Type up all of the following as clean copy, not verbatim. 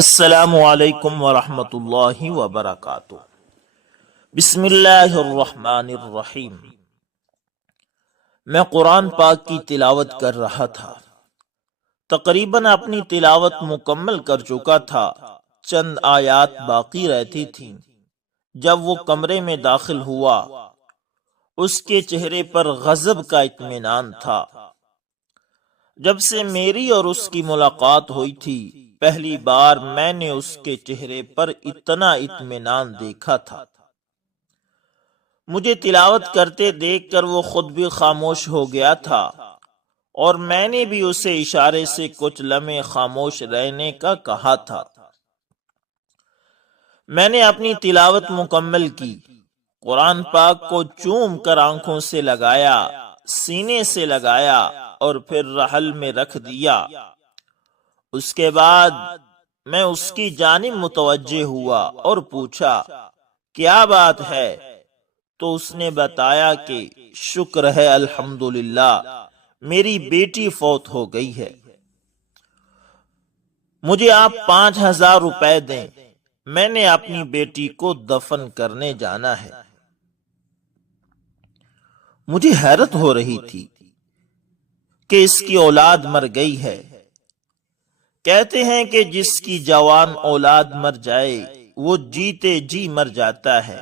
السلام علیکم ورحمۃ اللہ وبرکاتہ۔ بسم اللہ الرحمن الرحیم۔ میں قرآن پاک کی تلاوت کر رہا تھا، تقریباً اپنی تلاوت مکمل کر چکا تھا، چند آیات باقی رہتی تھیں جب وہ کمرے میں داخل ہوا۔ اس کے چہرے پر غضب کا اطمینان تھا۔ جب سے میری اور اس کی ملاقات ہوئی تھی، پہلی بار میں نے اس کے چہرے پر اتنا اطمینان دیکھا تھا۔ مجھے تلاوت کرتے دیکھ کر وہ خود بھی خاموش ہو گیا تھا، اور میں نے بھی اسے اشارے سے کچھ لمحے خاموش رہنے کا کہا تھا۔ میں نے اپنی تلاوت مکمل کی، قرآن پاک کو چوم کر آنکھوں سے لگایا، سینے سے لگایا اور پھر رحل میں رکھ دیا۔ اس کے بعد میں اس کی جانب متوجہ ہوا اور پوچھا، کیا بات ہے؟ تو اس نے بتایا کہ شکر ہے الحمدللہ، میری بیٹی فوت ہو گئی ہے، مجھے آپ 5000 روپے دیں، میں نے اپنی بیٹی کو دفن کرنے جانا ہے۔ مجھے حیرت ہو رہی تھی کہ اس کی اولاد مر گئی ہے۔ کہتے ہیں کہ جس کی جوان اولاد مر جائے وہ جیتے جی مر جاتا ہے،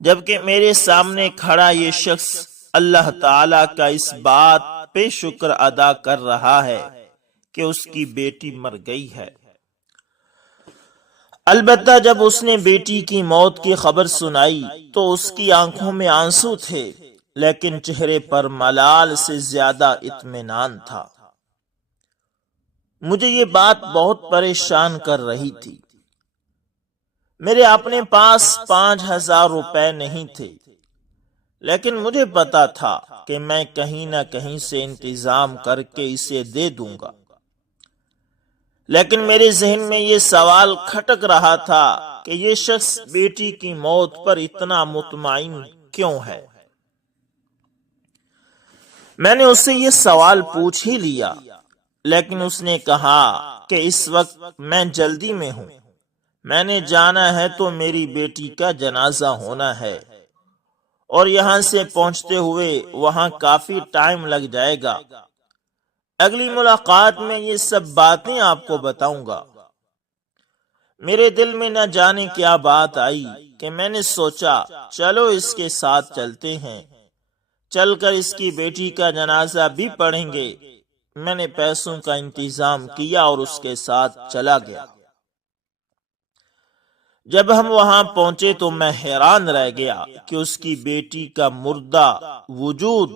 جبکہ میرے سامنے کھڑا یہ شخص اللہ تعالی کا اس بات پہ شکر ادا کر رہا ہے کہ اس کی بیٹی مر گئی ہے۔ البتہ جب اس نے بیٹی کی موت کی خبر سنائی تو اس کی آنکھوں میں آنسو تھے، لیکن چہرے پر ملال سے زیادہ اطمینان تھا۔ مجھے یہ بات بہت پریشان کر رہی تھی۔ میرے اپنے پاس 5000 روپے نہیں تھے، لیکن مجھے پتا تھا کہ میں کہیں نہ کہیں سے انتظام کر کے اسے دے دوں گا۔ لیکن میرے ذہن میں یہ سوال کھٹک رہا تھا کہ یہ شخص بیٹی کی موت پر اتنا مطمئن کیوں ہے؟ میں نے اس سے یہ سوال پوچھ ہی لیا، لیکن اس نے کہا کہ اس وقت میں جلدی میں ہوں، میں نے جانا ہے تو میری بیٹی کا جنازہ ہونا ہے، اور یہاں سے پہنچتے ہوئے وہاں کافی ٹائم لگ جائے گا۔ اگلی ملاقات میں یہ سب باتیں آپ کو بتاؤں گا۔ میرے دل میں نہ جانے کیا بات آئی کہ میں نے سوچا چلو اس کے ساتھ چلتے ہیں، چل کر اس کی بیٹی کا جنازہ بھی پڑھیں گے۔ میں نے پیسوں کا انتظام کیا اور اس کے ساتھ چلا گیا۔ جب ہم وہاں پہنچے تو میں حیران رہ گیا کہ اس کی بیٹی کا مردہ وجود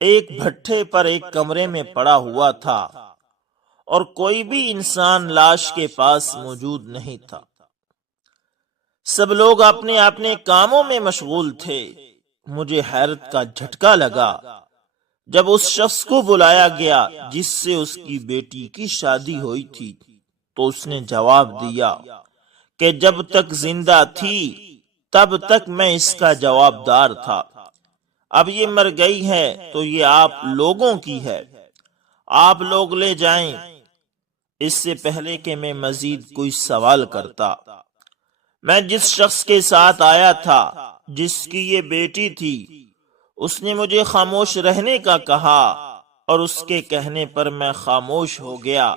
ایک بھٹے پر ایک کمرے میں پڑا ہوا تھا، اور کوئی بھی انسان لاش کے پاس موجود نہیں تھا۔ سب لوگ اپنے اپنے کاموں میں مشغول تھے۔ مجھے حیرت کا جھٹکا لگا جب اس شخص کو بلایا گیا جس سے اس کی بیٹی کی شادی ہوئی تھی، تو اس نے جواب دیا کہ جب تک زندہ تھی تب تک میں اس کا جواب دار تھا، اب یہ مر گئی ہے تو یہ آپ لوگوں کی ہے، آپ لوگ لے جائیں۔ اس سے پہلے کہ میں مزید کوئی سوال کرتا، میں جس شخص کے ساتھ آیا تھا، جس کی یہ بیٹی تھی، اس نے مجھے خاموش رہنے کا کہا، اور اس کے کہنے پر میں خاموش ہو گیا۔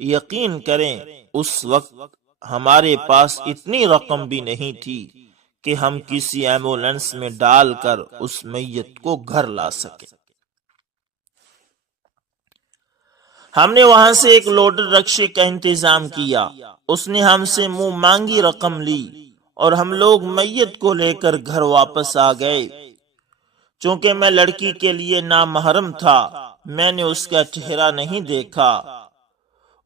یقین کریں اس وقت ہمارے پاس اتنی رقم بھی نہیں تھی کہ ہم کسی ایمبولینس میں ڈال کر اس میت کو گھر لا سکیں۔ ہم نے وہاں سے ایک لوڈر رکشے کا انتظام کیا، اس نے ہم سے منہ مانگی رقم لی، اور ہم لوگ میت کو لے کر گھر واپس آ گئے۔ چونکہ میں لڑکی کے لیے نامحرم تھا، میں نے اس کا چہرہ نہیں دیکھا،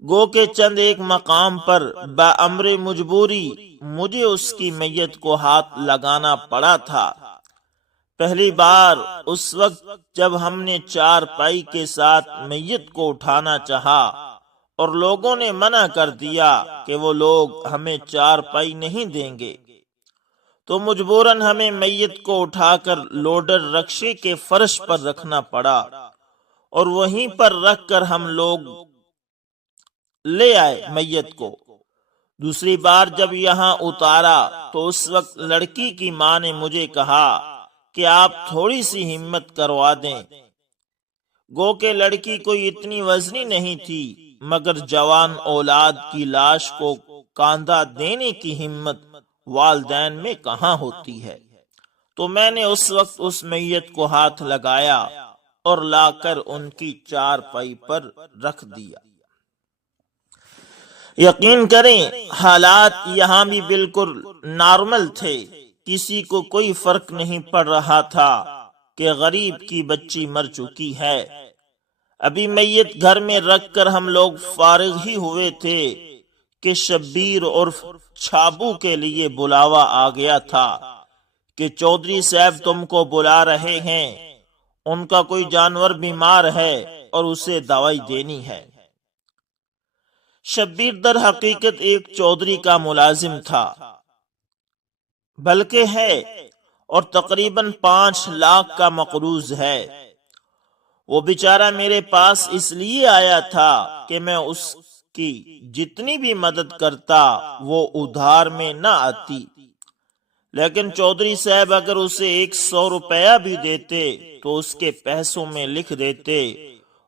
گو کہ چند ایک مقام پر بامر مجبوری مجھے اس کی میت کو ہاتھ لگانا پڑا تھا۔ پہلی بار اس وقت جب ہم نے 4 پائی کے ساتھ میت کو اٹھانا چاہا اور لوگوں نے منع کر دیا کہ وہ لوگ ہمیں 4 پائی نہیں دیں گے، تو مجبوراً ہمیں میت کو اٹھا کر لوڈر رکشے کے فرش پر رکھنا پڑا، اور وہیں پر رکھ کر ہم لوگ لے آئے میت کو۔ دوسری بار جب یہاں اتارا تو اس وقت لڑکی کی ماں نے مجھے کہا کہ آپ تھوڑی سی ہمت کروا دیں۔ گو کہ لڑکی کوئی اتنی وزنی نہیں تھی، مگر جوان اولاد کی لاش کو کاندھا دینے کی ہمت والدین میں کہاں ہوتی ہے۔ تو میں نے اس وقت اس میت کو ہاتھ لگایا اور لا کر ان کی چارپائی پر رکھ دیا۔ یقین کریں حالات یہاں بھی بالکل نارمل تھے، کسی کو کوئی فرق نہیں پڑ رہا تھا کہ غریب کی بچی مر چکی ہے۔ ابھی میت گھر میں رکھ کر ہم لوگ فارغ ہی ہوئے تھے کہ شبیر اور چھابو کے لیے بلاوا آ گیا تھا کہ چودھری صاحب تم کو بلا رہے ہیں، ان کا کوئی جانور بیمار ہے اور اسے دوائی دینی ہے۔ شبیر در حقیقت ایک چودھری کا ملازم تھا، بلکہ ہے، اور تقریباً 5 لاکھ کا مقروض ہے۔ وہ بیچارہ میرے پاس اس لیے آیا تھا کہ میں اس کی جتنی بھی مدد کرتا وہ ادھار میں نہ آتی، لیکن چودھری صاحب اگر اسے 100 روپیہ بھی دیتے تو اس کے پیسوں میں لکھ دیتے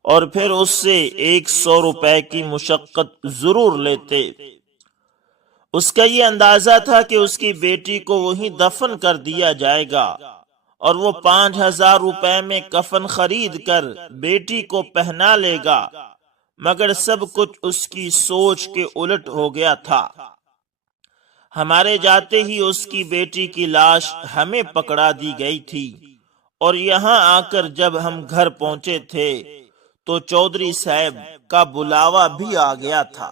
اور پھر اس سے 100 روپے کی مشقت ضرور لیتے۔ اس کا یہ اندازہ تھا کہ اس کی بیٹی کو وہیں دفن کر دیا جائے گا اور وہ 5000 روپے میں کفن خرید کر بیٹی کو پہنا لے گا، مگر سب کچھ اس کی سوچ کے الٹ ہو گیا تھا۔ ہمارے جاتے ہی اس کی بیٹی کی لاش ہمیں پکڑا دی گئی تھی، اور یہاں آ کر جب ہم گھر پہنچے تھے تو چودھری صاحب کا بلاوا بھی آ گیا تھا۔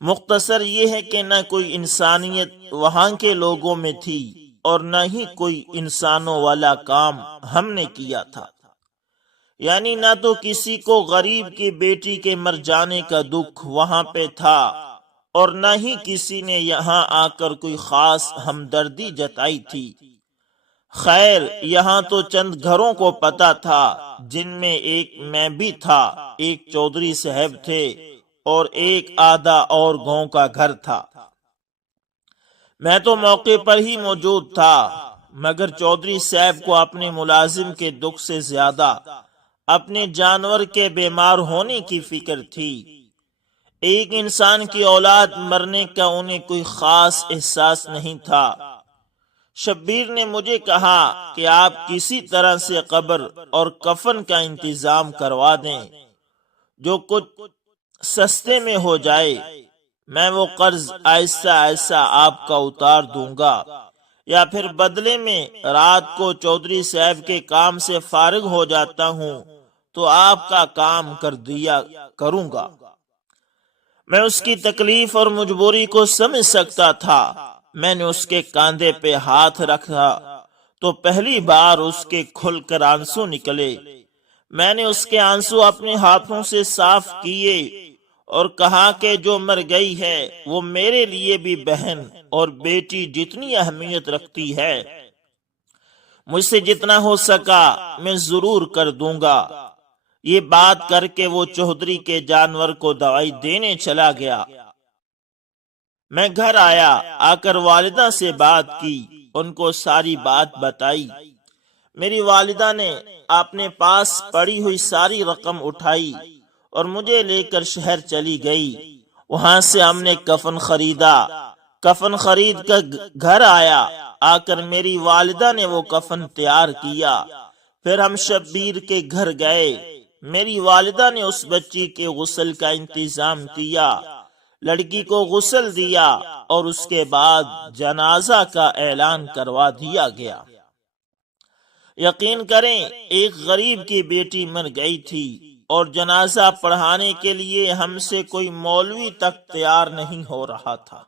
مختصر یہ ہے کہ نہ کوئی انسانیت وہاں کے لوگوں میں تھی اور نہ ہی کوئی انسانوں والا کام ہم نے کیا تھا۔ یعنی نہ تو کسی کو غریب کی بیٹی کے مر جانے کا دکھ وہاں پہ تھا اور نہ ہی کسی نے یہاں آ کر کوئی خاص ہمدردی جتائی تھی۔ خیر یہاں تو چند گھروں کو پتا تھا، جن میں ایک میں بھی تھا، ایک چودھری صاحب تھے اور ایک آدھا اور گاؤں کا گھر تھا۔ میں تو موقع پر ہی موجود تھا، مگر چودھری صاحب کو اپنے ملازم کے دکھ سے زیادہ اپنے جانور کے بیمار ہونے کی فکر تھی۔ ایک انسان کی اولاد مرنے کا انہیں کوئی خاص احساس نہیں تھا۔ شبیر نے مجھے کہا کہ آپ کسی طرح سے قبر اور کفن کا انتظام کروا دیں، جو کچھ سستے میں ہو جائے، میں وہ قرض ایسا ایسا آپ کا اتار دوں گا، یا پھر بدلے میں رات کو چودھری صاحب کے کام سے فارغ ہو جاتا ہوں تو آپ کا کام کر دیا کروں گا۔ میں اس کی تکلیف اور مجبوری کو سمجھ سکتا تھا۔ میں نے اس کے کاندھے پہ ہاتھ رکھا تو پہلی بار اس کے کھل کر آنسو نکلے۔ میں نے اس کے آنسو اپنے ہاتھوں سے صاف کیے اور کہا کہ جو مر گئی ہے وہ میرے لیے بھی بہن اور بیٹی جتنی اہمیت رکھتی ہے، مجھ سے جتنا ہو سکا میں ضرور کر دوں گا۔ یہ بات کر کے وہ چودھری کے جانور کو دوائی دینے چلا گیا۔ میں گھر آیا، آ کر والدہ سے بات کی، ان کو ساری بات بتائی۔ میری والدہ نے اپنے پاس پڑی ہوئی ساری رقم اٹھائی اور مجھے لے کر شہر چلی گئی۔ وہاں سے ہم نے کفن خریدا۔ کفن خرید کر گھر آیا، آ کر میری والدہ نے وہ کفن تیار کیا۔ پھر ہم شبیر کے گھر گئے۔ میری والدہ نے اس بچی کے غسل کا انتظام کیا، لڑکی کو غسل دیا اور اس کے بعد جنازہ کا اعلان کروا دیا گیا۔ یقین کریں ایک غریب کی بیٹی مر گئی تھی اور جنازہ پڑھانے کے لیے ہم سے کوئی مولوی تک تیار نہیں ہو رہا تھا۔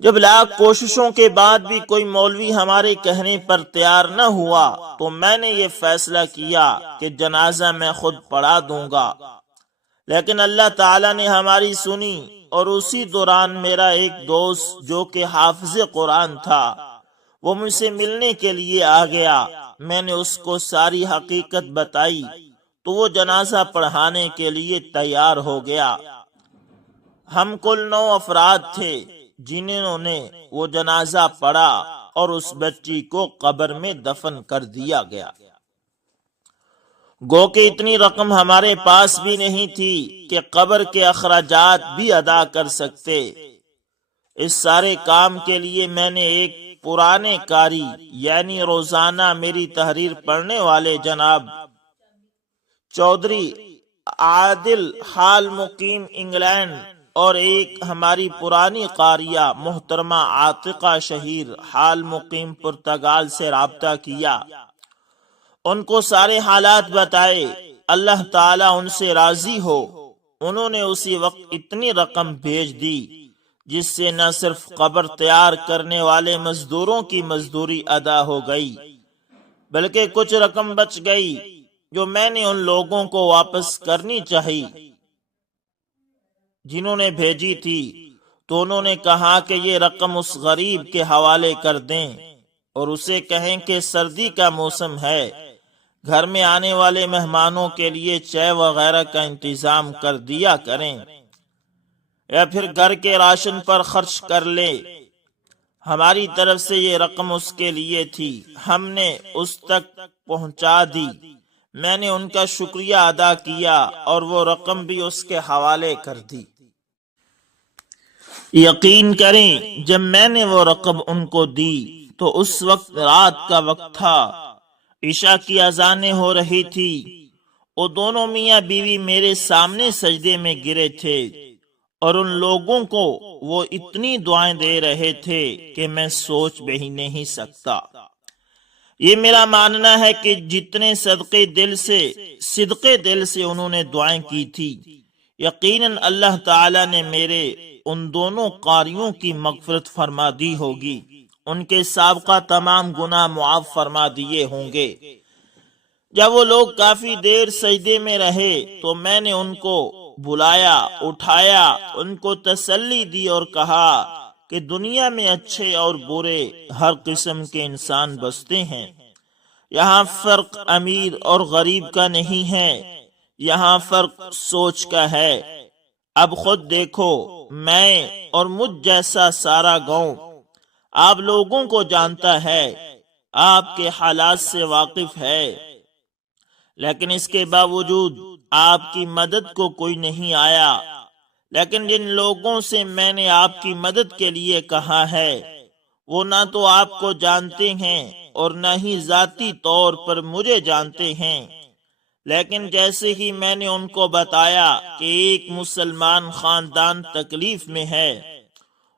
جب لاکھ کوششوں کے بعد بھی کوئی مولوی ہمارے کہنے پر تیار نہ ہوا تو میں نے یہ فیصلہ کیا کہ جنازہ میں خود پڑھا دوں گا۔ لیکن اللہ تعالیٰ نے ہماری سنی اور اسی دوران میرا ایک دوست جو کہ حافظ قرآن تھا وہ مجھ سے ملنے کے لیے آ گیا۔ میں نے اس کو ساری حقیقت بتائی تو وہ جنازہ پڑھانے کے لیے تیار ہو گیا۔ ہم کل 9 افراد تھے جنہوں نے وہ جنازہ پڑھا اور اس بچی کو قبر میں دفن کر دیا گیا۔ گو کہ اتنی رقم ہمارے پاس بھی نہیں تھی کہ قبر کے اخراجات بھی ادا کر سکتے۔ اس سارے کام کے لیے میں نے ایک پرانے قاری یعنی روزانہ میری تحریر پڑھنے والے جناب چودھری عادل حال مقیم انگلینڈ اور ایک ہماری پرانی قاریہ محترمہ عاتقہ شہیر حال مقیم پرتگال سے رابطہ کیا۔ ان کو سارے حالات بتائے۔ اللہ تعالیٰ ان سے راضی ہو، انہوں نے اسی وقت اتنی رقم بھیج دی جس سے نہ صرف قبر تیار کرنے والے مزدوروں کی مزدوری ادا ہو گئی بلکہ کچھ رقم بچ گئی جو میں نے ان لوگوں کو واپس کرنی چاہی جنہوں نے بھیجی تھی۔ تو انہوں نے کہا کہ یہ رقم اس غریب کے حوالے کر دیں اور اسے کہیں کہ سردی کا موسم ہے، گھر میں آنے والے مہمانوں کے لیے چائے وغیرہ کا انتظام کر دیا کریں، یا پھر گھر کے راشن پر خرچ کر لے۔ ہماری طرف سے یہ رقم اس کے لیے تھی، ہم نے اس تک پہنچا دی۔ میں نے ان کا شکریہ ادا کیا اور وہ رقم بھی اس کے حوالے کر دی۔ یقین کریں جب میں نے وہ رقم ان کو دی تو اس وقت رات کا وقت تھا، عشاء کی اذانیں ہو رہی تھی۔ وہ دونوں میاں بیوی میرے سامنے سجدے میں گرے تھے اور ان لوگوں کو وہ اتنی دعائیں دے رہے تھے کہ میں سوچ بھی نہیں سکتا۔ یہ میرا ماننا ہے کہ جتنے صدقے دل سے انہوں نے دعائیں کی تھی، یقیناً اللہ تعالیٰ نے میرے ان دونوں قاریوں کی مغفرت فرما دی ہوگی، ان کے سابقہ تمام گناہ معاف فرما دیے ہوں گے۔ جب وہ لوگ کافی دیر سجدے میں رہے تو میں نے ان کو بلایا، اٹھایا، ان کو تسلی دی اور کہا کہ دنیا میں اچھے اور برے ہر قسم کے انسان بستے ہیں، یہاں فرق امیر اور غریب کا نہیں ہے، یہاں فرق سوچ کا ہے۔ اب خود دیکھو، میں اور مجھ جیسا سارا گاؤں آپ لوگوں کو جانتا ہے، آپ کے حالات سے واقف ہے، لیکن اس کے باوجود آپ کی مدد کو کوئی نہیں آیا۔ لیکن جن لوگوں سے میں نے آپ کی مدد کے لیے کہا ہے وہ نہ تو آپ کو جانتے ہیں اور نہ ہی ذاتی طور پر مجھے جانتے ہیں، لیکن جیسے ہی میں نے ان کو بتایا کہ ایک مسلمان خاندان تکلیف میں ہے،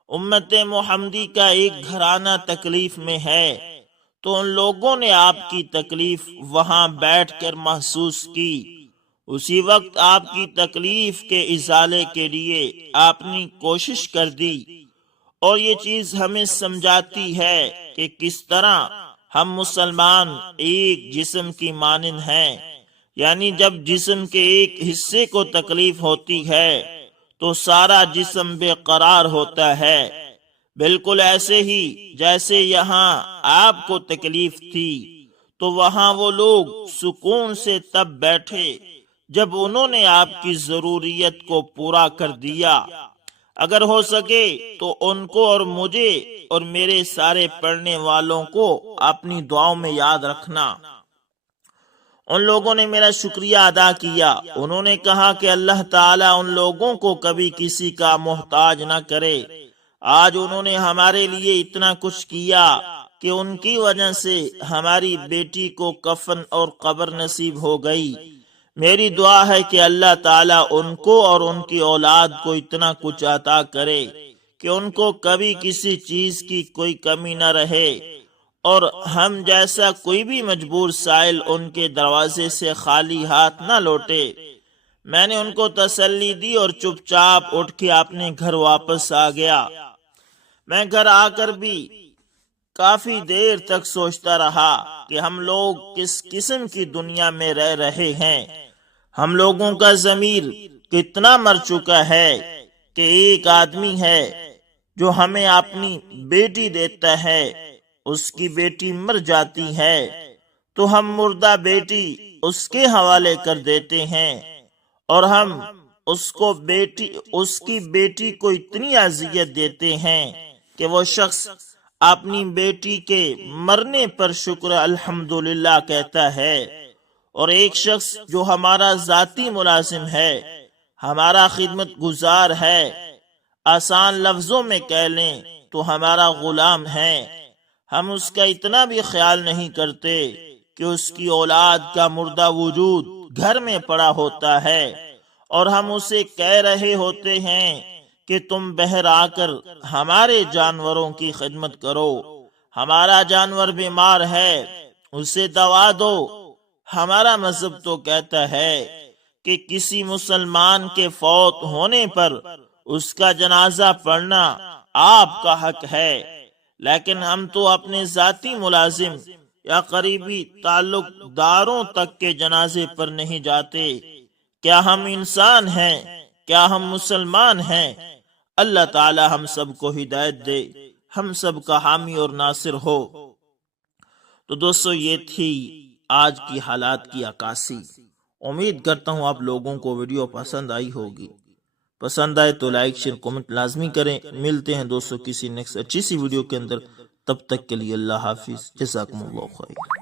امت محمدی کا ایک گھرانہ تکلیف میں ہے، تو ان لوگوں نے آپ کی تکلیف وہاں بیٹھ کر محسوس کی۔ اسی وقت آپ کی تکلیف کے ازالے کے لیے آپ نے کوشش کر دی، اور یہ چیز ہمیں سمجھاتی ہے کہ کس طرح ہم مسلمان ایک جسم کی مانند ہیں، یعنی جب جسم کے ایک حصے کو تکلیف ہوتی ہے تو سارا جسم بے قرار ہوتا ہے۔ بالکل ایسے ہی جیسے یہاں آپ کو تکلیف تھی تو وہاں وہ لوگ سکون سے تب بیٹھے جب انہوں نے آپ کی ضروریت کو پورا کر دیا۔ اگر ہو سکے تو ان کو اور مجھے اور میرے سارے پڑھنے والوں کو اپنی دعاؤں میں یاد رکھنا۔ ان لوگوں نے میرا شکریہ ادا کیا۔ انہوں نے کہا کہ اللہ تعالیٰ ان لوگوں کو کبھی کسی کا محتاج نہ کرے۔ آج انہوں نے ہمارے لیے اتنا کچھ کیا کہ ان کی وجہ سے ہماری بیٹی کو کفن اور قبر نصیب ہو گئی۔ میری دعا ہے کہ اللہ تعالیٰ ان کو اور ان کی اولاد کو اتنا کچھ عطا کرے کہ ان کو کبھی کسی چیز کی کوئی کمی نہ رہے، اور ہم جیسا کوئی بھی مجبور سائل ان کے دروازے سے خالی ہاتھ نہ لوٹے۔ میں نے ان کو تسلی دی اور چپ چاپ اٹھ کے اپنے گھر واپس آ گیا۔ میں گھر آ کر بھی کافی دیر تک سوچتا رہا کہ ہم لوگ کس قسم کی دنیا میں رہ رہے ہیں۔ ہم لوگوں کا ضمیر کتنا مر چکا ہے کہ ایک آدمی ہے جو ہمیں اپنی بیٹی دیتا ہے، اس کی بیٹی مر جاتی ہے تو تو ہم مردہ بیٹی اس کے حوالے کر دیتے ہیں اور ہم اس کی بیٹی کو اتنی اذیت دیتے ہیں کہ وہ شخص اپنی بیٹی کے مرنے پر شکر الحمدللہ کہتا ہے، اور ایک شخص جو ہمارا ذاتی ملازم ہے، ہمارا خدمت گزار ہے، آسان لفظوں میں کہہ لیں تو ہمارا غلام ہے، ہم اس کا اتنا بھی خیال نہیں کرتے کہ اس کی اولاد کا مردہ وجود گھر میں پڑا ہوتا ہے، اور ہم اسے کہہ رہے ہوتے ہیں کہ تم بہر آ کر ہمارے جانوروں کی خدمت کرو، ہمارا جانور بیمار ہے اسے دوا دو۔ ہمارا مذہب تو کہتا ہے کہ کسی مسلمان کے فوت ہونے پر اس کا جنازہ پڑھنا آپ کا حق ہے، لیکن ہم تو اپنے ذاتی ملازم یا قریبی تعلق داروں تک کے جنازے پر نہیں جاتے۔ کیا ہم انسان ہیں؟ کیا ہم مسلمان ہیں؟ اللہ تعالی ہم سب کو ہدایت دے، ہم سب کا حامی اور ناصر ہو۔ تو دوستو یہ تھی آج کی حالات کی عکاسی۔ امید کرتا ہوں آپ لوگوں کو ویڈیو پسند آئی ہوگی۔ پسند آئے تو لائک شیئر کومنٹ لازمی کریں۔ ملتے ہیں دوستو کسی نیکسٹ اچھی سی ویڈیو کے اندر، تب تک کے لیے اللہ حافظ، جزاکم اللہ خیر۔